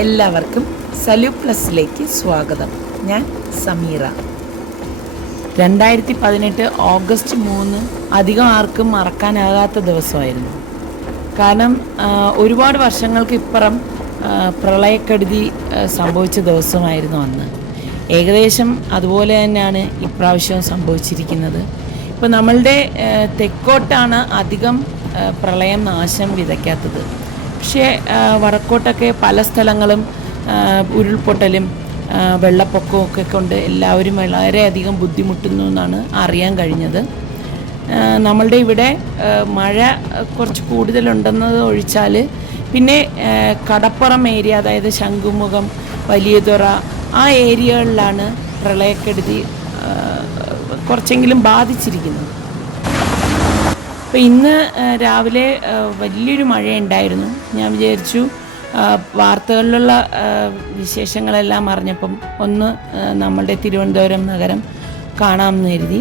എല്ലാവർക്കും സലു പ്ലസിലേക്ക് സ്വാഗതം. ഞാൻ സമീറ. 2018 ഓഗസ്റ്റ് 3 അധികം ആർക്കും മറക്കാനാകാത്ത ദിവസമായിരുന്നു. കാരണം ഒരുപാട് വർഷങ്ങൾക്ക് ഇപ്പുറം പ്രളയക്കെടുതി സംഭവിച്ച ദിവസമായിരുന്നു അന്ന്. ഏകദേശം അതുപോലെ തന്നെയാണ് ഇപ്രാവശ്യവും സംഭവിച്ചിരിക്കുന്നത്. ഇപ്പോൾ നമ്മളുടെ തെക്കോട്ടാണ് അധികം പ്രളയം നാശം വിതയ്ക്കാത്തത്. പക്ഷേ വടക്കോട്ടൊക്കെ പല സ്ഥലങ്ങളും ഉരുൾപൊട്ടലും വെള്ളപ്പൊക്കവും ഒക്കെ കൊണ്ട് എല്ലാവരും വളരെയധികം ബുദ്ധിമുട്ടുന്നു എന്നാണ് അറിയാൻ കഴിഞ്ഞത്. നമ്മളുടെ ഇവിടെ മഴ കുറച്ച് കൂടുതലുണ്ടെന്നത് ഒഴിച്ചാൽ പിന്നെ കടപ്പുറം ഏരിയ, അതായത് ശംഖുമുഖം, വലിയതുറ, ആ ഏരിയകളിലാണ് പ്രളയക്കെടുതി കുറച്ചെങ്കിലും ബാധിച്ചിരിക്കുന്നത്. അപ്പോൾ ഇന്ന് രാവിലെ വലിയൊരു മഴയുണ്ടായിരുന്നു. ഞാൻ വിചാരിച്ചു വാർത്തകളിലുള്ള വിശേഷങ്ങളെല്ലാം അറിഞ്ഞപ്പം ഒന്ന് നമ്മളുടെ തിരുവനന്തപുരം നഗരം കാണാമെന്ന് കരുതി.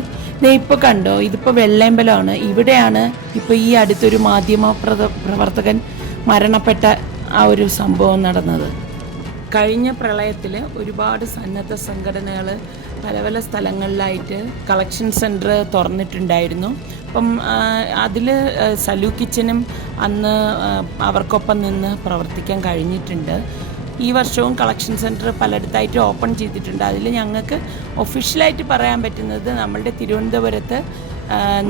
ഇപ്പോൾ കണ്ടോ, ഇതിപ്പോൾ വെള്ളയമ്പലമാണ്. ഇവിടെയാണ് ഇപ്പോൾ ഈ അടുത്തൊരു മാധ്യമ പ്രവർത്തകൻ മരണപ്പെട്ട ആ ഒരു സംഭവം നടന്നത്. കഴിഞ്ഞ പ്രളയത്തിൽ ഒരുപാട് സന്നദ്ധ സംഘടനകൾ പല പല സ്ഥലങ്ങളിലായിട്ട് കളക്ഷൻ സെൻറ്റർ തുറന്നിട്ടുണ്ടായിരുന്നു. അപ്പം അതിൽ സലു കിച്ചനും അന്ന് അവർക്കൊപ്പം നിന്ന് പ്രവർത്തിക്കാൻ കഴിഞ്ഞിട്ടുണ്ട്. ഈ വർഷവും കളക്ഷൻ സെൻറ്റർ പലയിടത്തായിട്ട് ഓപ്പൺ ചെയ്തിട്ടുണ്ട്. അതിൽ ഞങ്ങൾക്ക് ഒഫീഷ്യലായിട്ട് പറയാൻ പറ്റുന്നത് നമ്മളുടെ തിരുവനന്തപുരത്ത്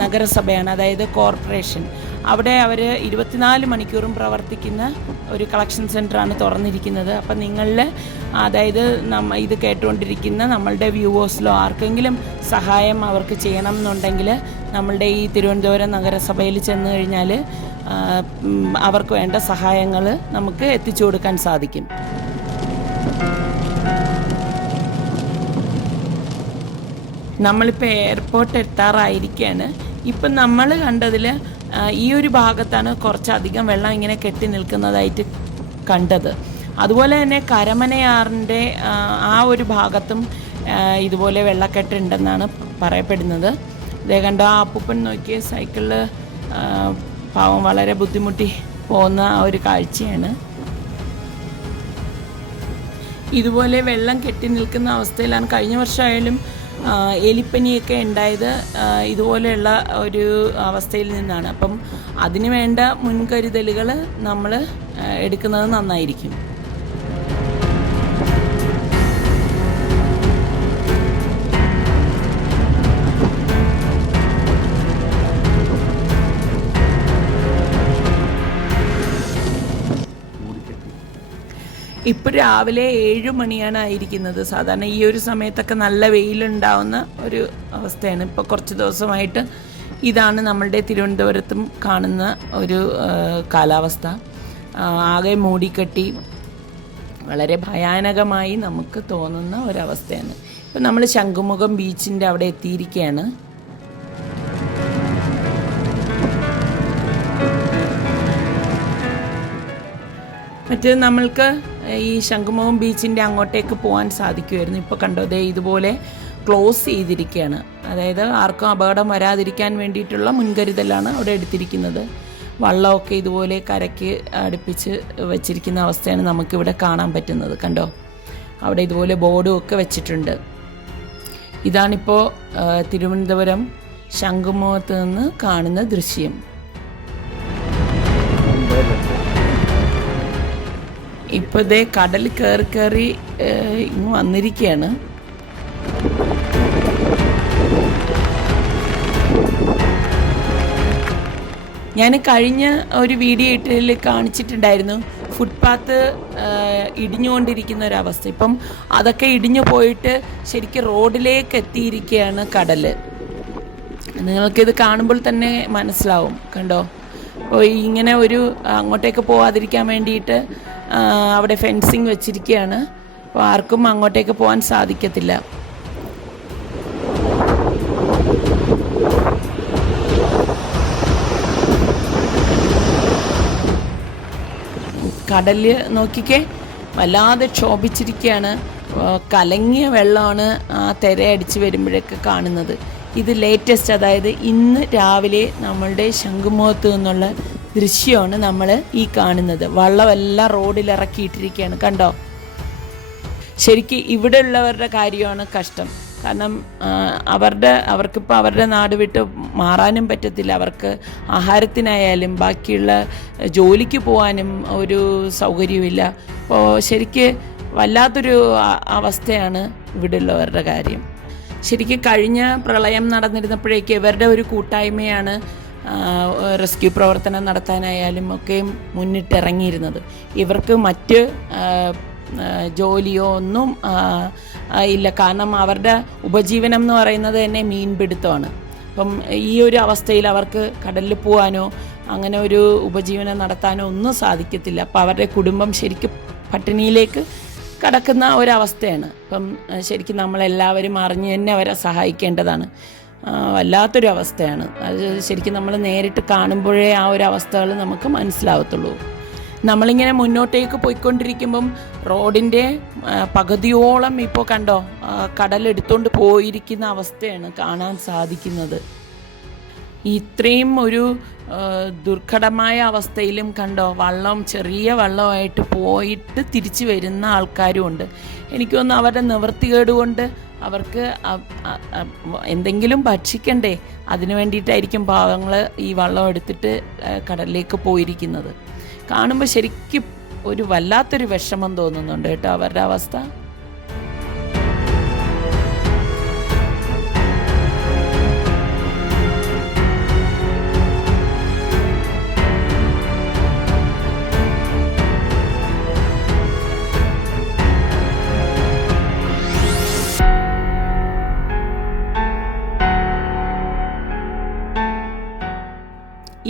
നഗരസഭയാണ്, അതായത് കോർപ്പറേഷൻ. അവിടെ അവർ 24 മണിക്കൂറും പ്രവർത്തിക്കുന്ന ഒരു കളക്ഷൻ സെൻ്ററാണ് തുറന്നിരിക്കുന്നത്. അപ്പം നിങ്ങളിൽ, അതായത് ഇത് കേട്ടുകൊണ്ടിരിക്കുന്ന നമ്മളുടെ വ്യൂവേഴ്സിലോ ആർക്കെങ്കിലും സഹായം അവർക്ക് ചെയ്യണം എന്നുണ്ടെങ്കിൽ നമ്മളുടെ ഈ തിരുവനന്തപുരം നഗരസഭയിൽ ചെന്ന് കഴിഞ്ഞാൽ അവർക്ക് വേണ്ട സഹായങ്ങൾ നമുക്ക് എത്തിച്ചു കൊടുക്കാൻ സാധിക്കും. നമ്മളിപ്പോൾ എയർപോർട്ട് എത്താറായിരിക്കുകയാണ്. ഇപ്പം നമ്മൾ കണ്ടതിൽ ഈ ഒരു ഭാഗത്താണ് കുറച്ചധികം വെള്ളം ഇങ്ങനെ കെട്ടി നിൽക്കുന്നതായിട്ട് കണ്ടത്. അതുപോലെ തന്നെ കരമനയാറിൻ്റെ ആ ഒരു ഭാഗത്തും ഇതുപോലെ വെള്ളക്കെട്ടുണ്ടെന്നാണ് പറയപ്പെടുന്നത്. ഇതേ കണ്ടോ, ആ അപ്പൂപ്പൻ നോക്കിയ സൈക്കിളിൽ പാവം വളരെ ബുദ്ധിമുട്ടി പോകുന്ന ആ ഒരു കാഴ്ചയാണ്. ഇതുപോലെ വെള്ളം കെട്ടി നിൽക്കുന്ന അവസ്ഥയിലാണ്. കഴിഞ്ഞ വർഷമായാലും എലിപ്പനിയൊക്കെ ഉണ്ടായത് ഇതുപോലെയുള്ള ഒരു അവസ്ഥയിൽ നിന്നാണ്. അപ്പം അതിന് വേണ്ട മുൻകരുതലുകൾ നമ്മൾ എടുക്കുന്നത് നന്നായിരിക്കും. ഇപ്പോൾ രാവിലെ 7 മണിയാണ് ആയിരിക്കുന്നത്. സാധാരണ ഈ ഒരു സമയത്തൊക്കെ നല്ല വെയിലുണ്ടാവുന്ന ഒരു അവസ്ഥയാണ്. ഇപ്പോൾ കുറച്ച് ദിവസമായിട്ട് ഇതാണ് നമ്മളുടെ തിരുവനന്തപുരത്തും കാണുന്ന ഒരു കാലാവസ്ഥ. ആകെ മൂടിക്കെട്ടി വളരെ ഭയാനകമായി നമുക്ക് തോന്നുന്ന ഒരവസ്ഥയാണ്. ഇപ്പോൾ നമ്മൾ ശംഖുമുഖം ബീച്ചിൻ്റെ അവിടെ എത്തിയിരിക്കുകയാണ്. മറ്റേത് നമ്മൾക്ക് ഈ ശംഖുമുഖം ബീച്ചിൻ്റെ അങ്ങോട്ടേക്ക് പോകാൻ സാധിക്കുമായിരുന്നു. ഇപ്പോൾ കണ്ടോ, ദേ ഇതുപോലെ ക്ലോസ് ചെയ്തിരിക്കുകയാണ്. അതായത് ആർക്കും അപകടം വരാതിരിക്കാൻ വേണ്ടിയിട്ടുള്ള മുൻകരുതലാണ് അവിടെ എടുത്തിരിക്കുന്നത്. വള്ളമൊക്കെ ഇതുപോലെ കരയ്ക്ക് അടുപ്പിച്ച് വെച്ചിരിക്കുന്ന അവസ്ഥയാണ് നമുക്കിവിടെ കാണാൻ പറ്റുന്നത്. കണ്ടോ, അവിടെ ഇതുപോലെ ബോർഡും ഒക്കെ വെച്ചിട്ടുണ്ട്. ഇതാണിപ്പോൾ തിരുവനന്തപുരം ശംഖുമുഖത്ത് നിന്ന് കാണുന്ന ദൃശ്യം. ഇപ്പോൾ ഇതേ കടൽ കയറി ഇങ്ങ് വന്നിരിക്കുകയാണ്. ഞാൻ കഴിഞ്ഞ ഒരു വീഡിയോ ഇട്ടിൽ കാണിച്ചിട്ടുണ്ടായിരുന്നു ഫുട്പാത്ത് ഇടിഞ്ഞുകൊണ്ടിരിക്കുന്ന ഒരവസ്ഥ. ഇപ്പം അതൊക്കെ ഇടിഞ്ഞു പോയിട്ട് ശരിക്കും റോഡിലേക്ക് എത്തിയിരിക്കുകയാണ് കടൽ. നിങ്ങൾക്കിത് കാണുമ്പോൾ തന്നെ മനസ്സിലാവും. കണ്ടോ, അപ്പോൾ ഇങ്ങനെ ഒരു അങ്ങോട്ടേക്ക് പോകാതിരിക്കാൻ വേണ്ടിയിട്ട് അവിടെ ഫെൻസിങ് വെച്ചിരിക്കുകയാണ്. അപ്പോൾ ആർക്കും അങ്ങോട്ടേക്ക് പോകാൻ സാധിക്കത്തില്ല. കടല് നോക്കിക്കേ, വല്ലാതെ ക്ഷോഭിച്ചിരിക്കുകയാണ്. കലങ്ങിയ വെള്ളമാണ് ആ തിരയടിച്ച് വരുമ്പോഴൊക്കെ കാണുന്നത്. ഇത് ലേറ്റസ്റ്റ്, അതായത് ഇന്ന് രാവിലെ നമ്മളുടെ ശംഖുമുഖത്ത് നിന്നുള്ള ദൃശ്യമാണ് നമ്മൾ ഈ കാണുന്നത്. വള്ളമെല്ലാം റോഡിൽ ഇറക്കിയിട്ടിരിക്കുകയാണ്, കണ്ടോ. ശരിക്കും ഇവിടെ ഉള്ളവരുടെ കാര്യമാണ് കഷ്ടം. കാരണം അവർക്കിപ്പോൾ അവരുടെ നാട് വിട്ട് മാറാനും പറ്റത്തില്ല. അവർക്ക് ആഹാരത്തിനായാലും ബാക്കിയുള്ള ജോലിക്ക് പോകാനും ഒരു സൗകര്യമില്ല. അപ്പോൾ ശരിക്ക് വല്ലാത്തൊരു അവസ്ഥയാണ് ഇവിടെ ഉള്ളവരുടെ കാര്യം. ശരിക്കും കഴിഞ്ഞ പ്രളയം നടന്നിരുന്നപ്പോഴേക്ക് ഇവരുടെ ഒരു കൂട്ടായ്മയാണ് റെസ്ക്യൂ പ്രവർത്തനം നടത്താനായാലും ഒക്കെ മുന്നിട്ടിറങ്ങിയിരുന്നത്. ഇവർക്ക് മറ്റ് ജോലിയോ ഒന്നും ഇല്ല. കാരണം അവരുടെ ഉപജീവനം എന്ന് പറയുന്നത് തന്നെ മീൻപിടുത്തമാണ്. അപ്പം ഈ ഒരു അവസ്ഥയിൽ അവർക്ക് കടലിൽ പോകാനോ അങ്ങനെ ഒരു ഉപജീവനം നടത്താനോ ഒന്നും സാധിക്കത്തില്ല. അപ്പോൾ അവരുടെ കുടുംബം ശരിക്കും പട്ടിണിയിലേക്ക് കടക്കുന്ന ഒരവസ്ഥയാണ്. അപ്പം ശരിക്കും നമ്മളെല്ലാവരും അറിഞ്ഞ് തന്നെ അവരെ സഹായിക്കേണ്ടതാണ്. വല്ലാത്തൊരു അവസ്ഥയാണ് അത്. ശരിക്കും നമ്മൾ നേരിട്ട് കാണുമ്പോഴേ ആ ഒരു അവസ്ഥകൾ നമുക്ക് മനസ്സിലാവത്തുള്ളൂ. നമ്മളിങ്ങനെ മുന്നോട്ടേക്ക് പോയിക്കൊണ്ടിരിക്കുമ്പം റോഡിൻ്റെ പകുതിയോളം ഇപ്പോൾ കണ്ടോ കടലെടുത്തുകൊണ്ട് പോയിരിക്കുന്ന അവസ്ഥയാണ് കാണാൻ സാധിക്കുന്നത്. ഇത്രയും ഒരു ദുർഘടമായ അവസ്ഥയിലും കണ്ടോ ചെറിയ വള്ളമായിട്ട് പോയിട്ട് തിരിച്ചു വരുന്ന ആൾക്കാരും ഉണ്ട്. എനിക്ക് തോന്നുന്നു അവരുടെ നിവൃത്തികേട് കൊണ്ട് അവർക്ക് എന്തെങ്കിലും ഭക്ഷിക്കണ്ടേ, അതിനു വേണ്ടിയിട്ടായിരിക്കും പാവങ്ങൾ ഈ വള്ളം എടുത്തിട്ട് കടലിലേക്ക് പോയിരിക്കുന്നത്. കാണുമ്പോൾ ശരിക്കും ഒരു വല്ലാത്തൊരു വിഷമം തോന്നുന്നുണ്ട് കേട്ടോ അവരുടെ അവസ്ഥ.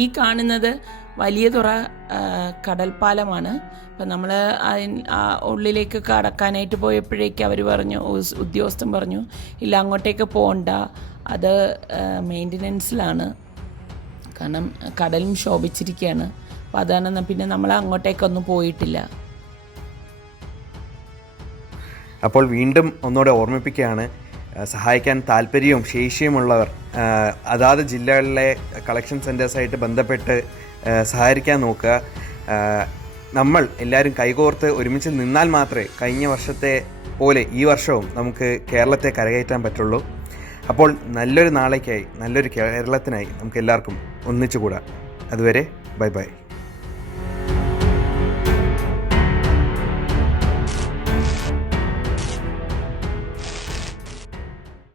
ഈ കാണുന്നത് വലിയതുറ കടൽപ്പാലമാണ്. അപ്പം നമ്മൾ ഉള്ളിലേക്ക് കടക്കാനായിട്ട് പോയപ്പോഴേക്ക് അവർ പറഞ്ഞു, ഉദ്യോഗസ്ഥൻ പറഞ്ഞു, ഇല്ല അങ്ങോട്ടേക്ക് പോകണ്ട, അത് മെയിൻ്റനൻസിലാണ്, കാരണം കടലും ശോഭിച്ചിരിക്കുകയാണ്. അപ്പോൾ അതാണ് പിന്നെ നമ്മൾ അങ്ങോട്ടേക്കൊന്നും പോയിട്ടില്ല. അപ്പോൾ വീണ്ടും ഒന്നുകൂടെ ഓർമ്മിപ്പിക്കുകയാണ്, സഹായിക്കാൻ താല്പര്യവും ശേഷിയുമുള്ളവർ അതാത് ജില്ലകളിലെ കളക്ഷൻ സെൻറ്റേഴ്സായിട്ട് ബന്ധപ്പെട്ട് സഹായിക്കാൻ നോക്കുക. നമ്മൾ എല്ലാവരും കൈകോർത്ത് ഒരുമിച്ച് നിന്നാൽ മാത്രമേ കഴിഞ്ഞ വർഷത്തെ പോലെ ഈ വർഷവും നമുക്ക് കേരളത്തെ കരകയറ്റാൻ പറ്റുള്ളൂ. അപ്പോൾ നല്ലൊരു നാളേക്കായി, നല്ലൊരു കേരളത്തിനായി നമുക്ക് എല്ലാവർക്കും ഒന്നിച്ചുകൂടാം. അതുവരെ ബൈ ബൈ.